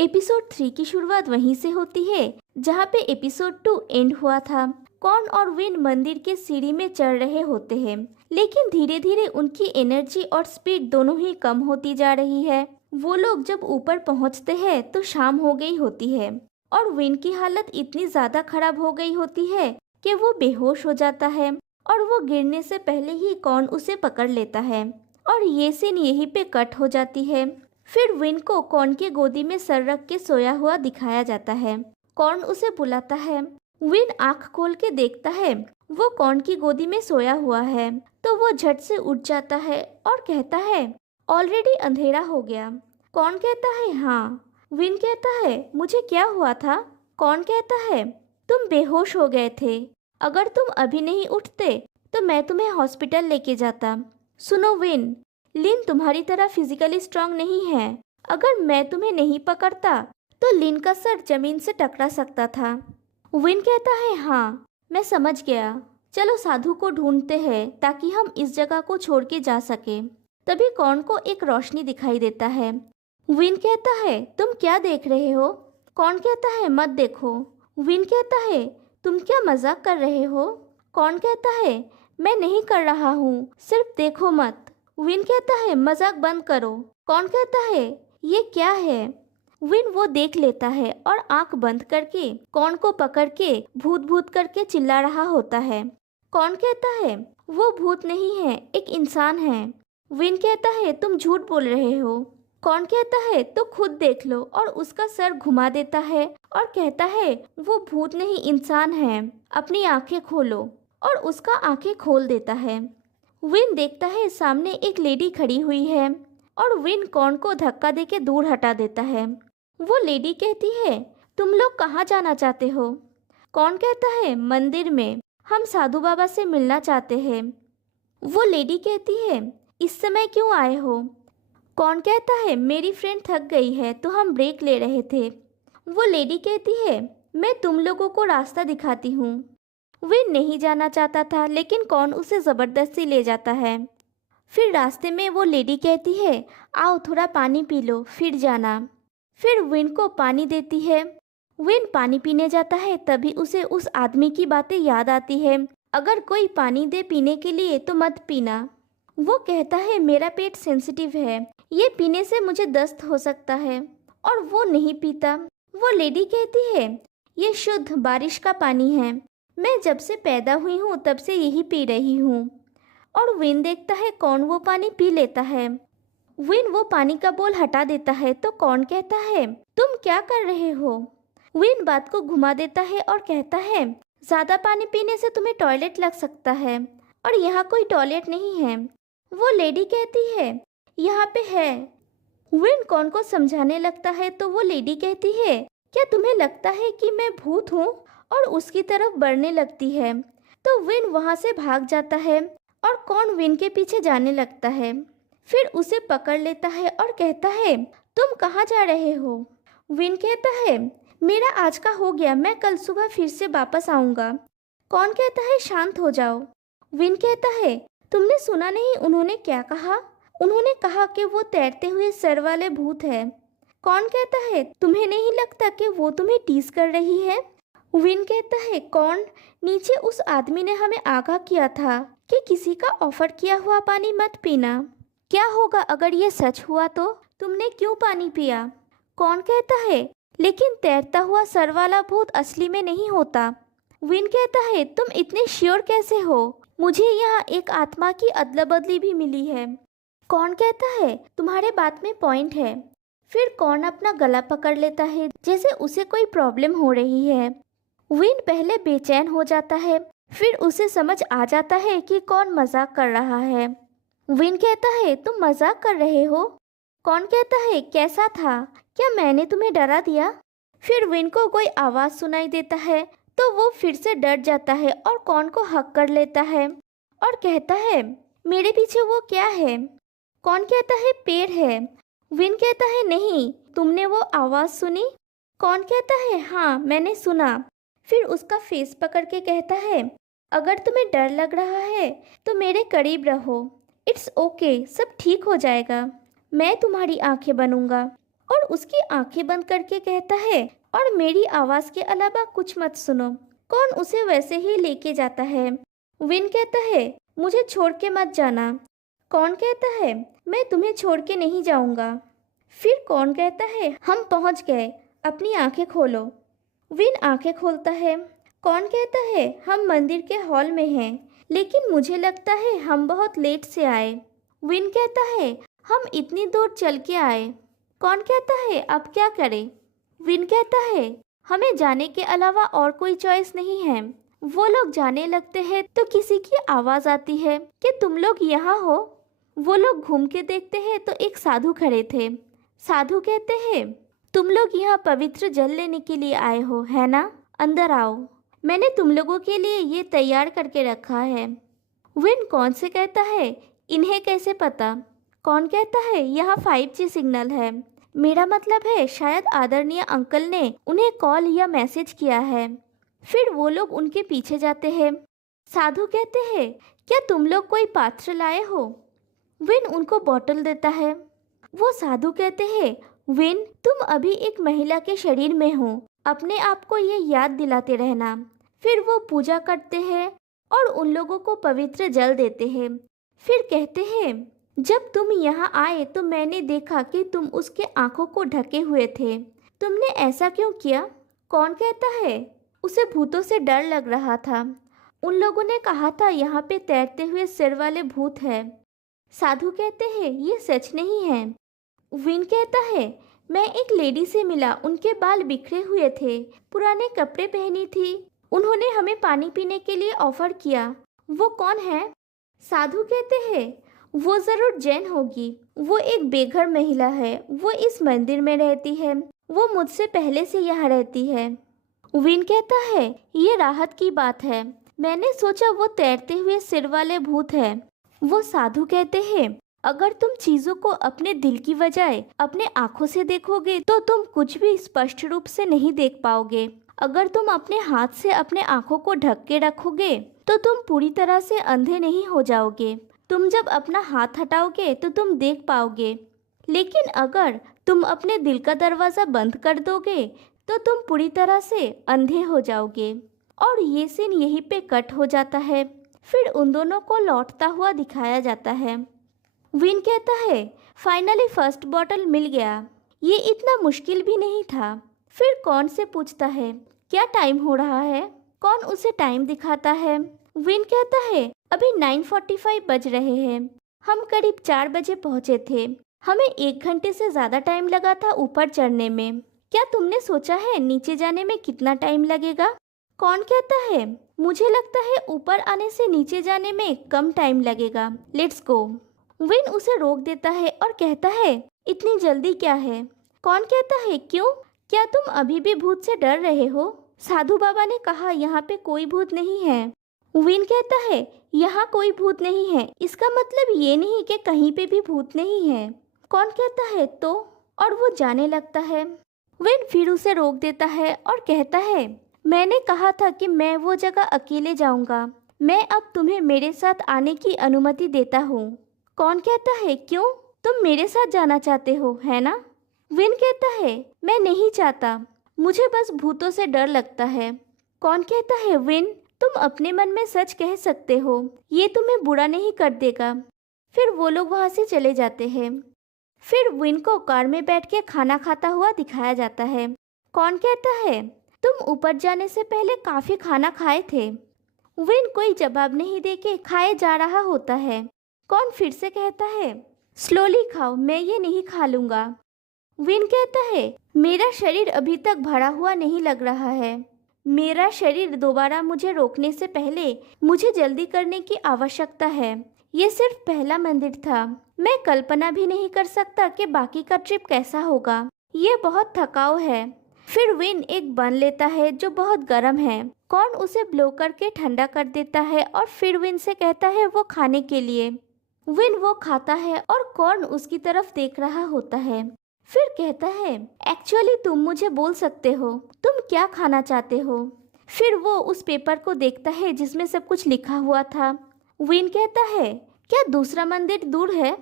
Episode 3 की शुरुआत वहीं से होती है जहाँ पे एपिसोड 2 एंड हुआ था। कॉर्न और विन मंदिर के सीढ़ी में चढ़ रहे होते हैं, लेकिन धीरे धीरे उनकी एनर्जी और स्पीड दोनों ही कम होती जा रही है। वो लोग जब ऊपर पहुँचते हैं तो शाम हो गई होती है और विन की हालत इतनी ज्यादा खराब हो गई होती है कि वो बेहोश हो जाता है और वो गिरने से पहले ही कॉर्न उसे पकड़ लेता है और ये सीन यहीं पे कट हो जाती है। फिर विन को कॉर्न की गोदी में सर रख के सोया हुआ दिखाया जाता है। कॉर्न उसे बुलाता है। विन आंख खोल के देखता है वो कॉर्न की गोदी में सोया हुआ है, तो वो झट से उठ जाता है और कहता है ऑलरेडी अंधेरा हो गया। कॉर्न कहता है हाँ। विन कहता है मुझे क्या हुआ था? कॉर्न कहता है तुम बेहोश हो गए थे। अगर तुम अभी नहीं उठते तो मैं तुम्हें हॉस्पिटल लेके जाता। सुनो विन, लिन तुम्हारी तरह फिजिकली स्ट्रांग नहीं है। अगर मैं तुम्हें नहीं पकड़ता तो लिन का सर जमीन से टकरा सकता था। विन कहता है हाँ, मैं समझ गया। चलो साधु को ढूंढते हैं ताकि हम इस जगह को छोड़ के जा सके। तभी कॉर्न को एक रोशनी दिखाई देता है। विन कहता है तुम क्या देख रहे हो? कॉर्न कहता है मत देखो। विन कहता है तुम क्या मजाक कर रहे हो? कॉर्न कहता है मैं नहीं कर रहा हूँ, सिर्फ देखो मत। विन कहता है मजाक बंद करो। कॉर्न कहता है ये क्या है? विन वो देख लेता है और आंख बंद करके कॉर्न को पकड़ के भूत भूत करके चिल्ला रहा होता है। कॉर्न कहता है वो भूत नहीं है, एक इंसान है। विन कहता है तुम झूठ बोल रहे हो। कॉर्न कहता है तो खुद देख लो और उसका सर घुमा देता है और कहता है वो भूत नहीं इंसान है, अपनी आंखें खोलो। और उसका आंखें खोल देता है। विन देखता है सामने एक लेडी खड़ी हुई है और विन कॉर्न को धक्का देके दूर हटा देता है। वो लेडी कहती है तुम लोग कहाँ जाना चाहते हो? कॉर्न कहता है मंदिर में, हम साधु बाबा से मिलना चाहते हैं। वो लेडी कहती है इस समय क्यों आए हो? कॉर्न कहता है मेरी फ्रेंड थक गई है तो हम ब्रेक ले रहे थे। वो लेडी कहती है मैं तुम लोगों को रास्ता दिखाती हूँ। विन नहीं जाना चाहता था लेकिन कॉर्न उसे ज़बरदस्ती ले जाता है। फिर रास्ते में वो लेडी कहती है आओ थोड़ा पानी पी लो फिर जाना। फिर विन को पानी देती है। विन पानी पीने जाता है तभी उसे उस आदमी की बातें याद आती है, अगर कोई पानी दे पीने के लिए तो मत पीना। वो कहता है मेरा पेट सेंसिटिव है, ये पीने से मुझे दस्त हो सकता है, और वो नहीं पीता। वो लेडी कहती है ये शुद्ध बारिश का पानी है, मैं जब से पैदा हुई हूँ तब से यही पी रही हूँ। और विन देखता है कॉर्न वो पानी पी लेता है। विन वो पानी का बोल हटा देता है तो कॉर्न कहता है तुम क्या कर रहे हो? विन बात को घुमा देता है और कहता है ज़्यादा पानी पीने से तुम्हें टॉयलेट लग सकता है और यहाँ कोई टॉयलेट नहीं है। वो लेडी कहती है यहाँ पे है। विन कॉर्न को समझाने लगता है तो वो लेडी कहती है क्या तुम्हें लगता है कि मैं भूत हूँ? और उसकी तरफ बढ़ने लगती है। तो विन वहाँ से भाग जाता है और कॉर्न विन के पीछे जाने लगता है। फिर उसे पकड़ लेता है और कहता है तुम कहाँ जा रहे हो? विन कहता है मेरा आज का हो गया, मैं कल सुबह फिर से वापस आऊँगा। कॉर्न कहता है शांत हो जाओ। विन कहता है तुमने सुना नहीं उन्होंने क्या कहा? उन्होंने कहा कि वो तैरते हुए सर वाले भूत है। कॉर्न कहता है तुम्हें नहीं लगता कि वो तुम्हें टीज कर रही है? विन कहता है कॉर्न, नीचे उस आदमी ने हमें आगाह किया था कि किसी का ऑफर किया हुआ पानी मत पीना। क्या होगा अगर ये सच हुआ तो? तुमने क्यों पानी पिया? कॉर्न कहता है लेकिन तैरता हुआ सर वाला भूत असली में नहीं होता। विन कहता है तुम इतने श्योर कैसे हो? मुझे यहाँ एक आत्मा की अदला बदली भी मिली है। कॉर्न कहता है तुम्हारे बात में पॉइंट है। फिर कॉर्न अपना गला पकड़ लेता है जैसे उसे कोई प्रॉब्लम हो रही है। विन पहले बेचैन हो जाता है, फिर उसे समझ आ जाता है कि कॉर्न मजाक कर रहा है। विन कहता है तुम मजाक कर रहे हो? कॉर्न कहता है कैसा था? क्या मैंने तुम्हें डरा दिया? फिर विन को कोई आवाज़ सुनाई देता है तो वो फिर से डर जाता है और कॉर्न को हक कर लेता है और कहता है मेरे पीछे वो क्या है? कॉर्न कहता है पेड़ है। विन कहता है नहीं, तुमने वो आवाज़ सुनी? कॉर्न कहता है हाँ मैंने सुना। फिर उसका फेस पकड़ के कहता है अगर तुम्हें डर लग रहा है तो मेरे करीब रहो, इट्स ओके, सब ठीक हो जाएगा, मैं तुम्हारी आंखें बनूंगा। और उसकी आंखें बंद करके कहता है, और मेरी आवाज के अलावा कुछ मत सुनो। कौन उसे वैसे ही लेके जाता है। विन कहता है, मुझे छोड़ के मत जाना। कौन कहता है, मैं तुम्हें छोड़ के नहीं जाऊंगा। फिर कौन कहता है, हम पहुंच गए, अपनी आंखें खोलो। विन आंखें खोलता है। कौन कहता है, हम मंदिर के हॉल में हैं, लेकिन मुझे लगता है हम बहुत लेट से आए। विन कहता है, हम इतनी दूर चल के आए। कौन कहता है, अब क्या करें। विन कहता है, हमें जाने के अलावा और कोई चॉइस नहीं है। वो लोग जाने लगते हैं तो किसी की आवाज़ आती है कि तुम लोग यहाँ हो। वो लोग घूम के देखते हैं तो एक साधु खड़े थे। साधु कहते हैं, तुम लोग यहाँ पवित्र जल लेने के लिए आए हो, है ना? अंदर आओ, मैंने तुम लोगों के लिए ये तैयार करके रखा है। विन कौन से कहता है, इन्हें कैसे पता? कौन कहता है, यहाँ 5G सिग्नल है। मेरा मतलब है शायद आदरणीय अंकल ने उन्हें कॉल या मैसेज किया है। फिर वो लोग उनके पीछे जाते हैं। साधु कहते हैं, क्या तुम लोग कोई पात्र लाए हो? विन उनको बोतल देता है। वो साधु कहते हैं, विन, तुम अभी एक महिला के शरीर में हो, अपने आप को ये याद दिलाते रहना। फिर वो पूजा करते हैं और उन लोगों को पवित्र जल देते हैं। फिर कहते हैं, जब तुम यहाँ आए तो मैंने देखा कि तुम उसके आंखों को ढके हुए थे। तुमने ऐसा क्यों किया? कौन कहता है, उसे भूतों से डर लग रहा था। उन लोगों ने कहा था यहाँ पे तैरते हुए सिर वाले भूत है। साधु कहते हैं, ये सच नहीं है। विन कहता है, मैं एक लेडी से मिला, उनके बाल बिखरे हुए थे, पुराने कपड़े पहनी थी, उन्होंने हमें पानी पीने के लिए ऑफर किया। वो कौन है? साधु कहते हैं, वो ज़रूर जैन होगी। वो एक बेघर महिला है, वो इस मंदिर में रहती है, वो मुझसे पहले से यहाँ रहती है। विन कहता है, ये राहत की बात है, मैंने सोचा वो तैरते हुए सिर वाले भूत है। वो साधु कहते हैं, अगर तुम चीज़ों को अपने दिल की बजाय अपने आँखों से देखोगे तो तुम कुछ भी स्पष्ट रूप से नहीं देख पाओगे। अगर तुम अपने हाथ से अपने आँखों को ढक के रखोगे तो तुम पूरी तरह से अंधे नहीं हो जाओगे। तुम जब अपना हाथ हटाओगे तो तुम देख पाओगे, लेकिन अगर तुम अपने दिल का दरवाज़ा बंद कर दोगे तो तुम पूरी तरह से अंधे हो जाओगे। और ये सीन यहीं पे कट हो जाता है। फिर उन दोनों को लौटता हुआ दिखाया जाता है। विन कहता है, फाइनली फर्स्ट बॉटल मिल गया, ये इतना मुश्किल भी नहीं था। फिर कौन से पूछता है, क्या टाइम हो रहा है? कौन उसे टाइम दिखाता है। विन कहता है, अभी 9:45 बज रहे हैं, हम करीब 4 बजे पहुंचे थे, हमें 1 घंटे से ज़्यादा टाइम लगा था ऊपर चढ़ने में। क्या तुमने सोचा है नीचे जाने में कितना टाइम लगेगा? कौन कहता है, मुझे लगता है ऊपर आने से नीचे जाने में कम टाइम लगेगा, लेट्स गो। विन उसे रोक देता है और कहता है, इतनी जल्दी क्या है? कौन कहता है, क्यों? क्या तुम अभी भी भूत से डर रहे हो? साधु बाबा ने कहा यहाँ पे कोई भूत नहीं है। विन कहता है, यहाँ कोई भूत नहीं है, इसका मतलब ये नहीं कि कहीं पे भी भूत नहीं है। कौन कहता है, तो? और वो जाने लगता है। विन फिर उसे रोक देता है और कहता है, मैंने कहा था कि मैं वो जगह अकेले जाऊंगा, मैं अब तुम्हें मेरे साथ आने की अनुमति देता हूँ। कौन कहता है, क्यों? तुम मेरे साथ जाना चाहते हो, है ना? विन कहता है, मैं नहीं चाहता, मुझे बस भूतों से डर लगता है। कौन कहता है, विन, तुम अपने मन में सच कह सकते हो, ये तुम्हें बुरा नहीं कर देगा। फिर वो लोग वहाँ से चले जाते हैं। फिर विन को कार में बैठ के खाना खाता हुआ दिखाया जाता है। कौन कहता है, तुम ऊपर जाने से पहले काफ़ी खाना खाए थे। विन कोई जवाब नहीं देके खाए जा रहा होता है। कौन फिर से कहता है, स्लोली खाओ, मैं ये नहीं खा लूँगा। विन कहता है, मेरा शरीर अभी तक भरा हुआ नहीं लग रहा है। मेरा शरीर दोबारा मुझे रोकने से पहले मुझे जल्दी करने की आवश्यकता है। ये सिर्फ पहला मंदिर था, मैं कल्पना भी नहीं कर सकता कि बाकी का ट्रिप कैसा होगा। ये बहुत थकाऊ है। फिर विन एक बन लेता है जो बहुत गर्म है। कौन उसे ब्लो करके ठंडा कर देता है और फिर विन से कहता है वो खाने के लिए। विन वो खाता है और कॉर्न उसकी तरफ देख रहा होता है। फिर कहता है, एक्चुअली तुम मुझे बोल सकते हो, तुम क्या खाना चाहते हो। फिर वो उस पेपर को देखता है जिसमें सब कुछ लिखा हुआ था। विन कहता है, क्या दूसरा मंदिर दूर है?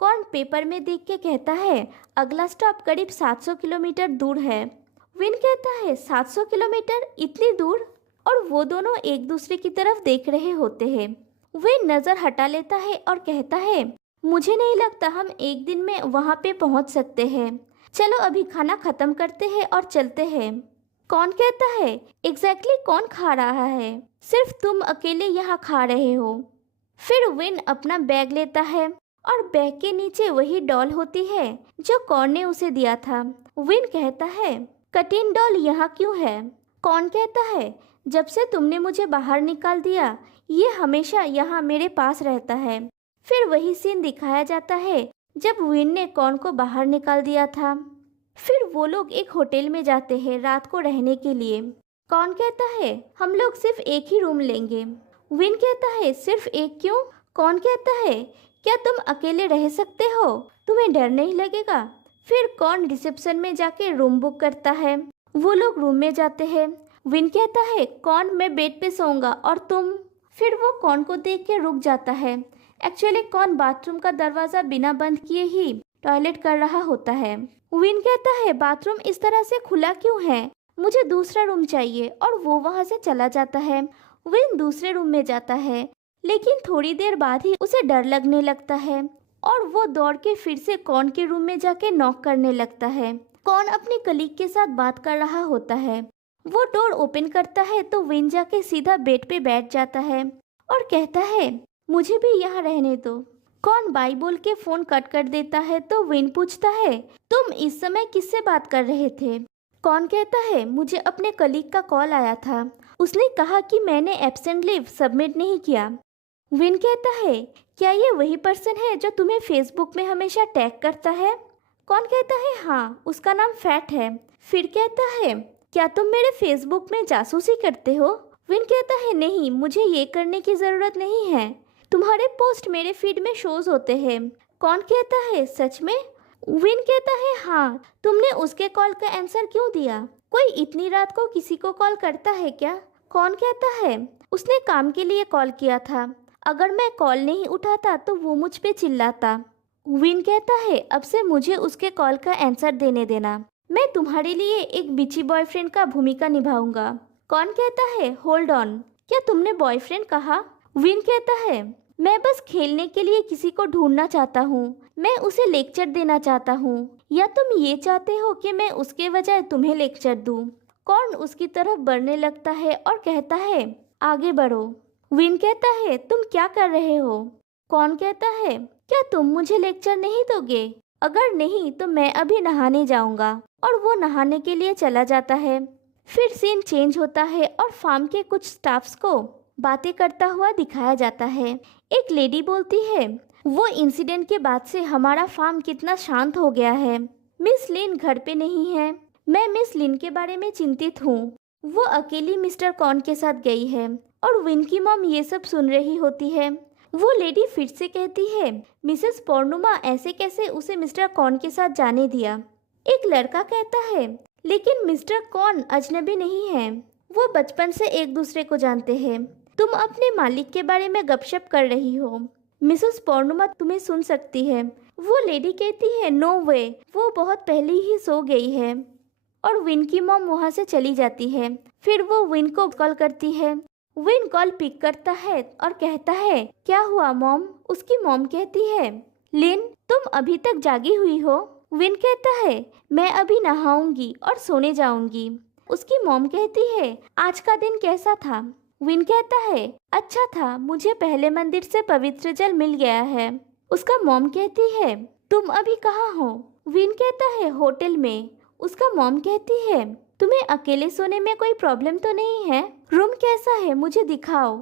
कौन पेपर में देख के कहता है अगला स्टॉप करीब 700 किलोमीटर दूर है। विन कहता है 700 किलोमीटर, इतनी दूर? और वो दोनों एक दूसरे की तरफ देख रहे होते हैं। विन नज़र हटा लेता है और कहता है मुझे नहीं लगता हम एक दिन में वहाँ पे पहुँच सकते हैं। चलो अभी खाना खत्म करते हैं और चलते हैं। कौन कहता है एग्जैक्टली कौन खा रहा है? सिर्फ तुम अकेले यहाँ खा रहे हो। फिर विन अपना बैग लेता है और बैग के नीचे वही डॉल होती है जो कौन ने उसे दिया था। विन कहता है कठिन डॉल यहाँ क्यों है? कौन कहता है जब से तुमने मुझे बाहर निकाल दिया ये हमेशा यहाँ मेरे पास रहता है। फिर वही सीन दिखाया जाता है जब विन ने कौन को बाहर निकाल दिया था। फिर वो लोग एक होटल में जाते हैं रात को रहने के लिए। कौन कहता है हम लोग सिर्फ एक ही रूम लेंगे। विन कहता है सिर्फ एक क्यों? कौन कहता है क्या तुम अकेले रह सकते हो, तुम्हें डर नहीं लगेगा? फिर कौन रिसेप्शन में जाके रूम बुक करता है। वो लोग रूम में जाते हैं। विन कहता है कौन मैं बेड पे सोऊंगा और तुम? फिर वो कौन को देख के रुक जाता है। एक्चुअली कौन बाथरूम का दरवाज़ा बिना बंद किए ही टॉयलेट कर रहा होता है। विन कहता है बाथरूम इस तरह से खुला क्यों है, मुझे दूसरा रूम चाहिए, और वो वहाँ से चला जाता है। विन दूसरे रूम में जाता है लेकिन थोड़ी देर बाद ही उसे डर लगने लगता है और वो दौड़ के फिर से कौन के रूम में जाके नॉक करने लगता है। कौन अपनी कलीग के साथ बात कर रहा होता है। वो डोर ओपन करता है तो विन जाके सीधा बेड पे बैठ जाता है और कहता है मुझे भी यहाँ रहने दो। कौन बाई बोल के फोन कट कर देता है तो विन पूछता है तुम इस समय किससे बात कर रहे थे? कौन कहता है मुझे अपने कलीग का कॉल आया था, उसने कहा कि मैंने एब्सेंट लीव सबमिट नहीं किया। विन कहता है क्या ये वही पर्सन है जो तुम्हें फेसबुक में हमेशा टैग करता है? कौन कहता है हाँ, उसका नाम फैट है। फिर कहता है क्या तुम मेरे फेसबुक में जासूसी करते हो? विन कहता है नहीं, मुझे ये करने की ज़रूरत नहीं है, तुम्हारे पोस्ट मेरे फीड में शोज होते हैं। कौन कहता है सच में? विन कहता है हाँ, तुमने उसके कॉल का आंसर क्यों दिया? कोई इतनी रात को किसी को कॉल करता है क्या? कौन कहता है उसने काम के लिए कॉल किया था, अगर मैं कॉल नहीं उठाता तो वो मुझ पे चिल्लाता। विन कहता है अब से मुझे उसके कॉल का आंसर देने देना, मैं तुम्हारे लिए एक बिची बॉयफ्रेंड का भूमिका निभाऊंगा। कौन कहता है होल्ड ऑन, क्या तुमने बॉयफ्रेंड कहा? विन कहता है मैं बस खेलने के लिए किसी को ढूंढना चाहता हूँ, मैं उसे लेक्चर देना चाहता हूँ, या तुम ये चाहते हो कि मैं उसके बजाय तुम्हें लेक्चर दूँ? कौन उसकी तरफ बढ़ने लगता है और कहता है आगे बढ़ो। विन कहता है तुम क्या कर रहे हो? कौन कहता है क्या तुम मुझे लेक्चर नहीं दोगे? अगर नहीं तो मैं अभी नहाने जाऊंगा, और वो नहाने के लिए चला जाता है। फिर सीन चेंज होता है और फार्म के कुछ स्टाफ्स को बातें करता हुआ दिखाया जाता है। एक लेडी बोलती है वो इंसिडेंट के बाद से हमारा फार्म कितना शांत हो गया है। मिस लिन घर पे नहीं है, मैं मिस लिन के बारे में चिंतित हूँ, वो अकेली मिस्टर कॉन के साथ गई है। और विन की मॉम ये सब सुन रही होती है। वो लेडी फिर से कहती है मिसेस पोर्नुमा ऐसे कैसे उसे मिस्टर कॉन के साथ जाने दिया? एक लड़का कहता है लेकिन मिस्टर कॉन अजनबी नहीं है, वो बचपन से एक दूसरे को जानते हैं, तुम अपने मालिक के बारे में गपशप कर रही हो, मिसेस पोर्नुमा तुम्हें सुन सकती है। वो लेडी कहती है नो वे, वो बहुत पहले ही सो गई है। और विन की मॉम वहाँ से चली जाती है। फिर वो विन को कॉल करती है। विन कॉल पिक करता है और कहता है क्या हुआ मॉम? उसकी मॉम कहती है लिन तुम अभी तक जागी हुई हो? विन कहता है मैं अभी नहाऊंगी और सोने जाऊंगी। उसकी मॉम कहती है आज का दिन कैसा था? विन कहता है अच्छा था, मुझे पहले मंदिर से पवित्र जल मिल गया है। उसका मॉम कहती है तुम अभी कहाँ हो? विन कहता है होटल में। उसका मॉम कहती है तुम्हें अकेले सोने में कोई प्रॉब्लम तो नहीं है? रूम कैसा है, मुझे दिखाओ।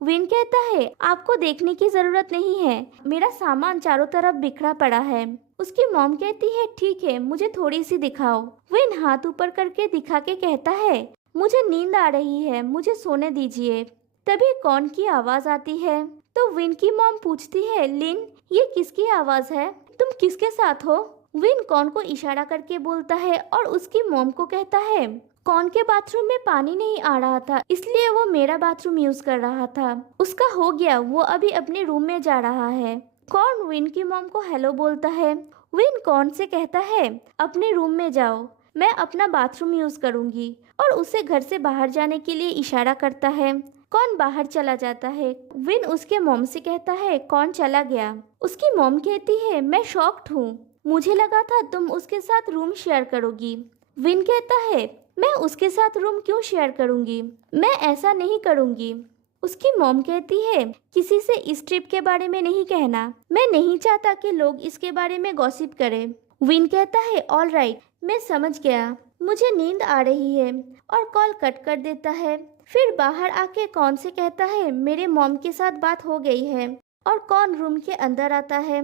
विन कहता है आपको देखने की जरूरत नहीं है, मेरा सामान चारों तरफ बिखरा पड़ा है। उसकी मॉम कहती है ठीक है, मुझे थोड़ी सी दिखाओ। विन हाथ ऊपर करके दिखा के कहता है मुझे नींद आ रही है, मुझे सोने दीजिए। तभी कौन की आवाज आती है तो विन की मॉम पूछती है लिन ये किसकी आवाज है, तुम किसके साथ हो? विन कौन को इशारा करके बोलता है और उसकी मॉम को कहता है कौन के बाथरूम में पानी नहीं आ रहा था, इसलिए वो मेरा बाथरूम यूज कर रहा था, उसका हो गया, वो अभी अपने रूम में जा रहा है। कॉर्न विन की मॉम को हेलो बोलता है। विन कॉर्न से कहता है अपने रूम में जाओ, मैं अपना बाथरूम यूज करूंगी, और उसे घर से बाहर जाने के लिए इशारा करता है। कॉर्न बाहर चला जाता है। विन उसके मॉम से कहता है कॉर्न चला गया। उसकी मॉम कहती है मैं शॉक्ड हूँ, मुझे लगा था तुम उसके साथ रूम शेयर करोगी। विन कहता है मैं उसके साथ रूम क्यों शेयर करूंगी, मैं ऐसा नहीं करूंगी। उसकी मॉम कहती है किसी से इस ट्रिप के बारे में नहीं कहना, मैं नहीं चाहता कि लोग इसके बारे में गॉसिप करें। विन कहता है ऑल राइट, मैं समझ गया, मुझे नींद आ रही है, और कॉल कट कर देता है। फिर बाहर आके कॉर्न से कहता है मेरे मॉम के साथ बात हो गई है, और कॉर्न रूम के अंदर आता है।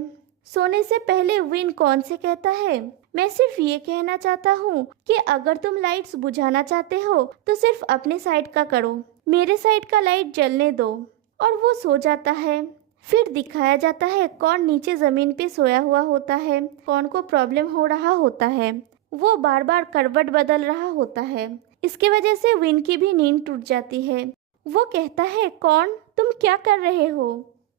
सोने से पहले विन कॉर्न से कहता है मैं सिर्फ ये कहना चाहता हूँ कि अगर तुम लाइट्स बुझाना चाहते हो तो सिर्फ अपने साइड का करो, मेरे साइड का लाइट जलने दो। और वो सो जाता है। फिर दिखाया जाता है कॉर्न नीचे जमीन पे सोया हुआ होता है। कॉर्न को प्रॉब्लम हो रहा होता है, वो बार बार करवट बदल रहा होता है। इसकी वजह से विन की भी नींद टूट जाती है। वो कहता है कॉर्न तुम क्या कर रहे हो।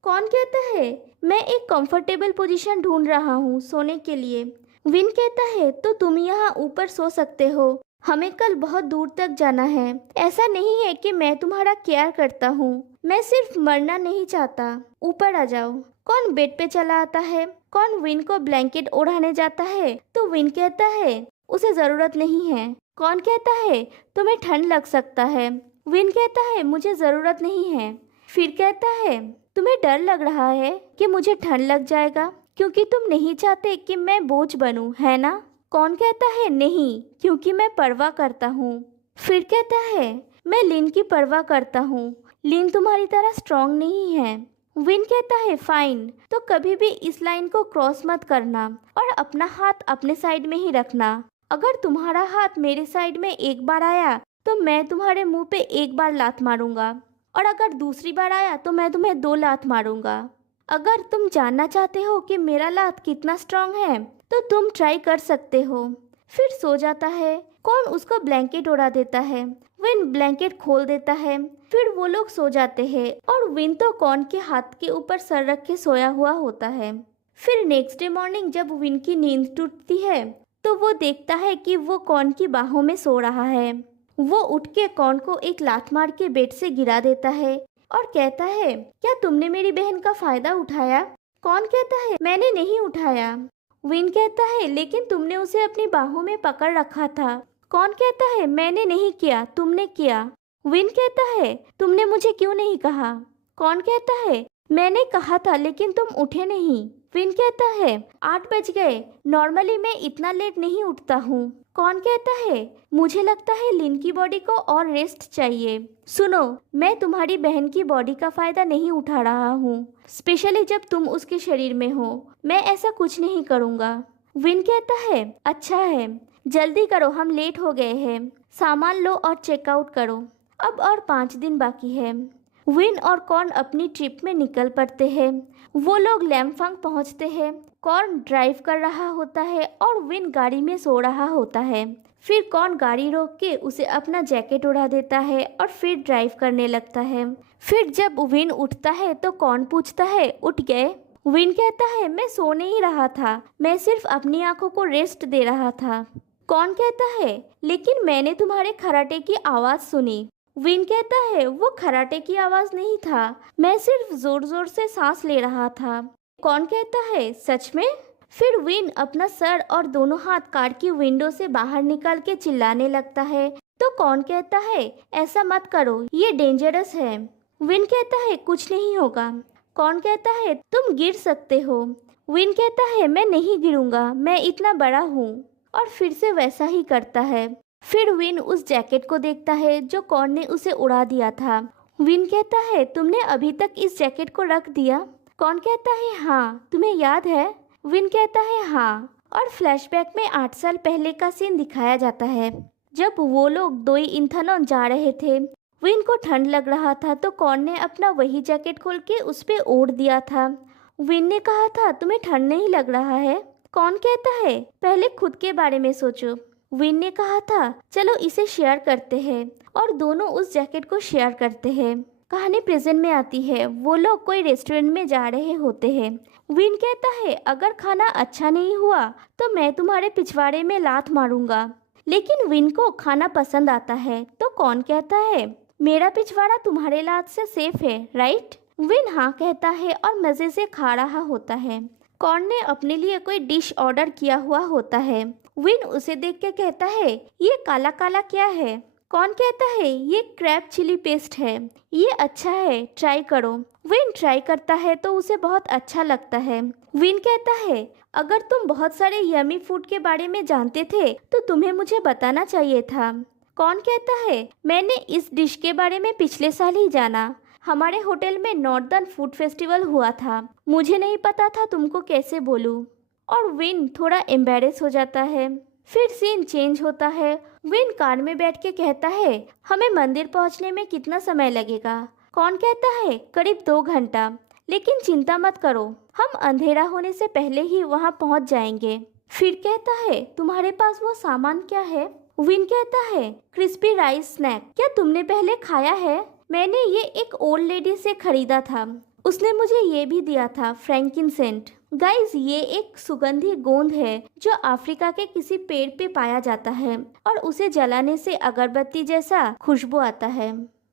कॉर्न कहता है मैं एक कंफर्टेबल पोजीशन ढूंढ रहा हूँ सोने के लिए। विन कहता है तो तुम यहाँ ऊपर सो सकते हो, हमें कल बहुत दूर तक जाना है। ऐसा नहीं है कि मैं तुम्हारा केयर करता हूँ, मैं सिर्फ मरना नहीं चाहता, ऊपर आ जाओ। कॉर्न बेड पे चला आता है। कॉर्न विन को ब्लैंकेट ओढ़ाने जाता है तो विन कहता है उसे जरूरत नहीं है। कॉर्न कहता है तुम्हें ठंड लग सकता है। विन कहता है मुझे जरूरत नहीं है। फिर कहता है तुम्हें डर लग रहा है कि मुझे ठंड लग जाएगा, क्योंकि तुम नहीं चाहते कि मैं बोझ बनूं, है ना। कॉर्न कहता है नहीं, क्योंकि मैं परवाह करता हूँ। फिर कहता है मैं लिन की परवाह करता हूँ, लिन तुम्हारी तरह स्ट्रांग नहीं है। विन कहता है फाइन, तो कभी भी इस लाइन को क्रॉस मत करना, और अपना हाथ अपने साइड में ही रखना। अगर तुम्हारा हाथ मेरे साइड में एक बार आया तो मैं तुम्हारे मुंह पे एक बार लात मारूंगा, और अगर दूसरी बार आया तो मैं तुम्हें 2 लात मारूंगा। अगर तुम जानना चाहते हो कि मेरा लात कितना स्ट्रांग है तो तुम ट्राई कर सकते हो। फिर सो जाता है। कॉर्न उसको ब्लैंकेट उड़ा देता है। विन ब्लैंकेट खोल देता है। फिर वो लोग सो जाते हैं, और विन तो कॉर्न के हाथ के ऊपर सर रख के सोया हुआ होता है। फिर नेक्स्ट डे मॉर्निंग जब विन की नींद टूटती है तो वो देखता है कि वो कॉर्न की बाहों में सो रहा है। वो उठ के कॉर्न को एक लात मार के बेड से गिरा देता है और कहता है क्या तुमने मेरी बहन का फायदा उठाया। कॉर्न कहता है मैंने नहीं उठाया। विन कहता है लेकिन तुमने उसे अपनी बाहों में पकड़ रखा था। कॉर्न कहता है मैंने नहीं किया, तुमने किया। विन कहता है तुमने मुझे क्यों नहीं कहा। कॉर्न कहता है मैंने कहा था लेकिन तुम उठे नहीं। विन कहता है 8 बज गए, नॉर्मली मैं इतना लेट नहीं उठता हूँ। कॉर्न कहता है मुझे लगता है लिन की बॉडी को और रेस्ट चाहिए। सुनो, मैं तुम्हारी बहन की बॉडी का फायदा नहीं उठा रहा हूँ, स्पेशली जब तुम उसके शरीर में हो। मैं ऐसा कुछ नहीं करूँगा। विन कहता है अच्छा है, जल्दी करो, हम लेट हो गए हैं। सामान लो और चेकआउट करो। अब और 5 दिन बाकी है। विन और कॉर्न अपनी ट्रिप में निकल पड़ते हैं। वो लोग लैम्फांग पहुंचते हैं। कॉर्न ड्राइव कर रहा होता है और विन गाड़ी में सो रहा होता है। फिर कॉर्न गाड़ी रोक के उसे अपना जैकेट उड़ा देता है और फिर ड्राइव करने लगता है। फिर जब विन उठता है तो कॉर्न पूछता है उठ गए। विन कहता है मैं सो नहीं रहा था, मैं सिर्फ अपनी आंखों को रेस्ट दे रहा था। कॉर्न कहता है लेकिन मैंने तुम्हारे खराटे की आवाज़ सुनी। विन कहता है वो खराटे की आवाज़ नहीं था, मैं सिर्फ जोर जोर से सांस ले रहा था। कॉर्न कहता है सच में। फिर विन अपना सर और दोनों हाथ कार की विंडो से बाहर निकाल के चिल्लाने लगता है। तो कॉर्न कहता है ऐसा मत करो, ये डेंजरस है। विन कहता है कुछ नहीं होगा। कॉर्न कहता है तुम गिर सकते हो। विन कहता है मैं नहीं गिरूंगा, मैं इतना बड़ा हूँ, और फिर से वैसा ही करता है। फिर विन उस जैकेट को देखता है जो कॉर्न ने उसे उड़ा दिया था। विन कहता है तुमने अभी तक इस जैकेट को रख दिया। कॉर्न कहता है हाँ, तुम्हें याद है। विन कहता है हाँ, और फ्लैशबैक में 8 साल पहले का सीन दिखाया जाता है जब वो लोग दोई इंथनॉन जा रहे थे। विन को ठंड लग रहा था तो कॉर्न ने अपना वही जैकेट खोल के उस पर ओढ़ दिया था। विन ने कहा था तुम्हें ठंड नहीं लग रहा है। कॉर्न कहता है पहले खुद के बारे में सोचो। विन ने कहा था चलो इसे शेयर करते हैं, और दोनों उस जैकेट को शेयर करते हैं। कहानी प्रेजेंट में आती है। वो लोग कोई रेस्टोरेंट में जा रहे होते हैं। विन कहता है अगर खाना अच्छा नहीं हुआ तो मैं तुम्हारे पिछवाड़े में लात मारूंगा। लेकिन विन को खाना पसंद आता है तो कॉर्न कहता है मेरा पिछवाड़ा तुम्हारे लात से सेफ है, राइट? विन हाँ कहता है और मजे से खा रहा होता है। कॉर्न ने अपने लिए कोई डिश ऑर्डर किया हुआ होता है। विन उसे देख के कहता है ये काला काला क्या है? कॉर्न कहता है ये क्रैब चिली पेस्ट है, ये अच्छा है, ट्राई करो। विन ट्राई करता है तो उसे बहुत अच्छा लगता है। विन कहता है अगर तुम बहुत सारे यमी फूड के बारे में जानते थे तो तुम्हें मुझे बताना चाहिए था। कॉर्न कहता है मैंने इस डिश के बारे में पिछले साल ही जाना। हमारे होटल में नॉर्दर्न फूड फेस्टिवल हुआ था, मुझे नहीं पता था तुमको कैसे बोलूं। और विन थोड़ा एम्बेरेस हो जाता है। फिर सीन चेंज होता है। विन कार में बैठ के कहता है हमें मंदिर पहुंचने में कितना समय लगेगा? कॉर्न कहता है करीब 2 घंटा, लेकिन चिंता मत करो, हम अंधेरा होने से पहले ही वहां पहुंच जाएंगे। फिर कहता है तुम्हारे पास वो सामान क्या है? विन कहता है क्रिस्पी राइस स्नैक, क्या तुमने पहले खाया है? मैंने ये एक ओल्ड लेडी से खरीदा था, उसने मुझे ये भी दिया था, फ्रैंकिनसेंट। गाइस ये एक सुगंधी गोंद है जो अफ्रीका के किसी पेड़ पे पाया जाता है और उसे जलाने से अगरबत्ती जैसा खुशबू आता है।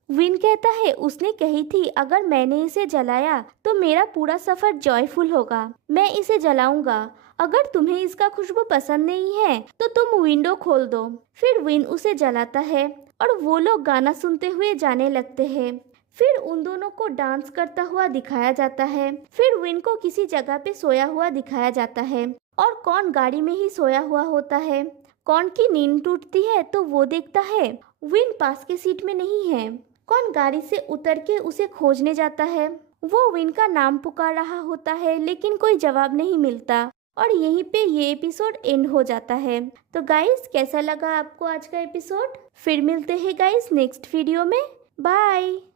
विन कहता है उसने कही थी अगर मैंने इसे जलाया तो मेरा पूरा सफर जॉयफुल होगा, मैं इसे जलाऊंगा। अगर तुम्हें इसका खुशबू पसंद नहीं है तो तुम विंडो खोल दो। फिर विन उसे जलाता है और वो लोग गाना सुनते हुए जाने लगते हैं। फिर उन दोनों को डांस करता हुआ दिखाया जाता है। फिर विन को किसी जगह पे सोया हुआ दिखाया जाता है और कॉर्न गाड़ी में ही सोया हुआ होता है। कॉर्न की नींद टूटती है तो वो देखता है विन पास के सीट में नहीं है। कॉर्न गाड़ी से उतर के उसे खोजने जाता है। वो विन का नाम पुकार रहा होता है लेकिन कोई जवाब नहीं मिलता और यहीं पे ये एपिसोड एंड हो जाता है। तो गाइस कैसा लगा आपको आज का एपिसोड? फिर मिलते हैं गाइस नेक्स्ट वीडियो में। बाय।